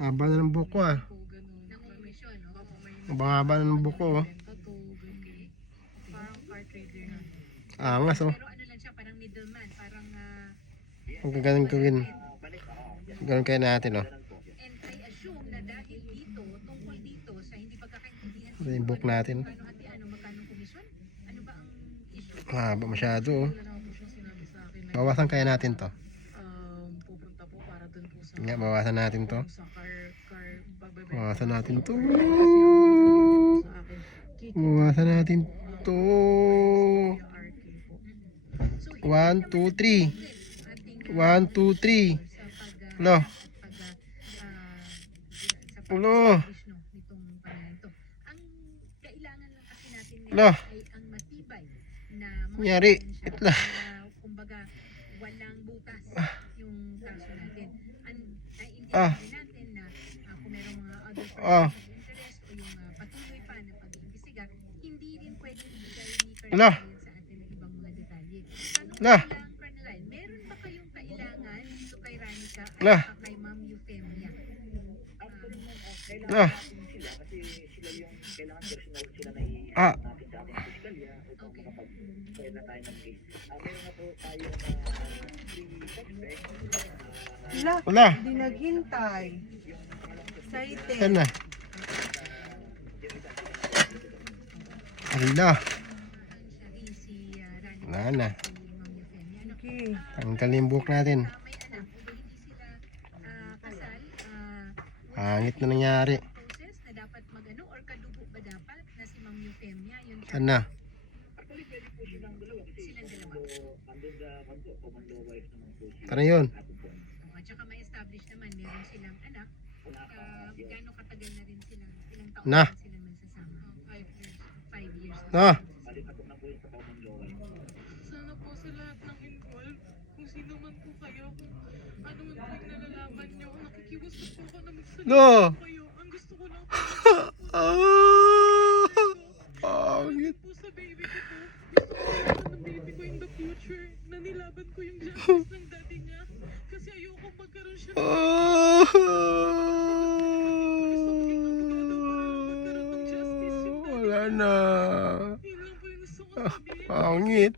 Haba na ng buko ah. po ganun. Nangungumisyon, no? Opo, may Ang haba na ng buko oh. benta to, ganun. Parang car trader na. Angas oh. Pero ano lang siya, parang middleman, parang Ang gagaling gawin. Ganun kaya natin oh. and I assume na dahil dito, tungkol dito sa hindi pagkakaintindihan Ito yung book natin. paano hatian o magkano komisyon? Ano ba ang issue? Haba masyado oh. Wala naman po siyang sinabi sa akin na Bawasan kaya natin to. pupunta po para dun po sa Nga, bawasan natin to. sa car pagbebenta Bawasan natin to. sa akin. Bawasan natin to. Kuya RK po. So, 1, 2, 3. ating 1, 2, 3. sa Lo. sa Lo. Vishnu nitong pangalan to. Ang kailangan lang kasi natin Lo. ngayon ay ang matibay na mga Nangyari. ebidensya Itla. na kumbaga walang butas yung kaso natin. Ah. Intindihin natin na kung merong mga other Ah. persons of interest o yung patuloy pa na pag-iimbestiga, hindi rin pwedeng ibigay ni Lo. Colonel sa atin ng ibang mga detalye. Tanong Lo. ko lang, Colonel, meron ba kayong kailangan dito kay Ranica at Lo. saka kay Ma'am Euphemia? Ah. Ah. Wala, Wala. hindi naghintay. Excited. Saan na? Ala. Siya rin si Ranica Wala na. at si Ma'am Euphemia. Ano? Okay. Tanggal yung buhok natin. May anak, although hindi sila kasal, Pangit na nangyari. process na dapat magano or kadugo ba dapat na si Ma'am Euphemia yun Saan na? silang dalawa. Tara yun. At saka may establish naman meron silang anak. Gaano katagal na rin silang ilang taon Na. na rin silang nagsasama? 5 years. 5 years. Ah. Sana po sa lahat ng involved, kung sino man po kayo, kung ano man po yung nalalaman nyo, nakikiwas na po ako na magsalita No. po kayo. Ang gusto ko lang po, Ah. Pangit. po sa baby ko po. Gusto ko lang ng baby ko in the future, na nilaban ko yung justice ng daddy niya. Kasi ayoko magkaroon siya ng Ah. magkaroon ng justice yung daddy. Wala na. Yun lang po yung gusto ko sabihin. Pangit.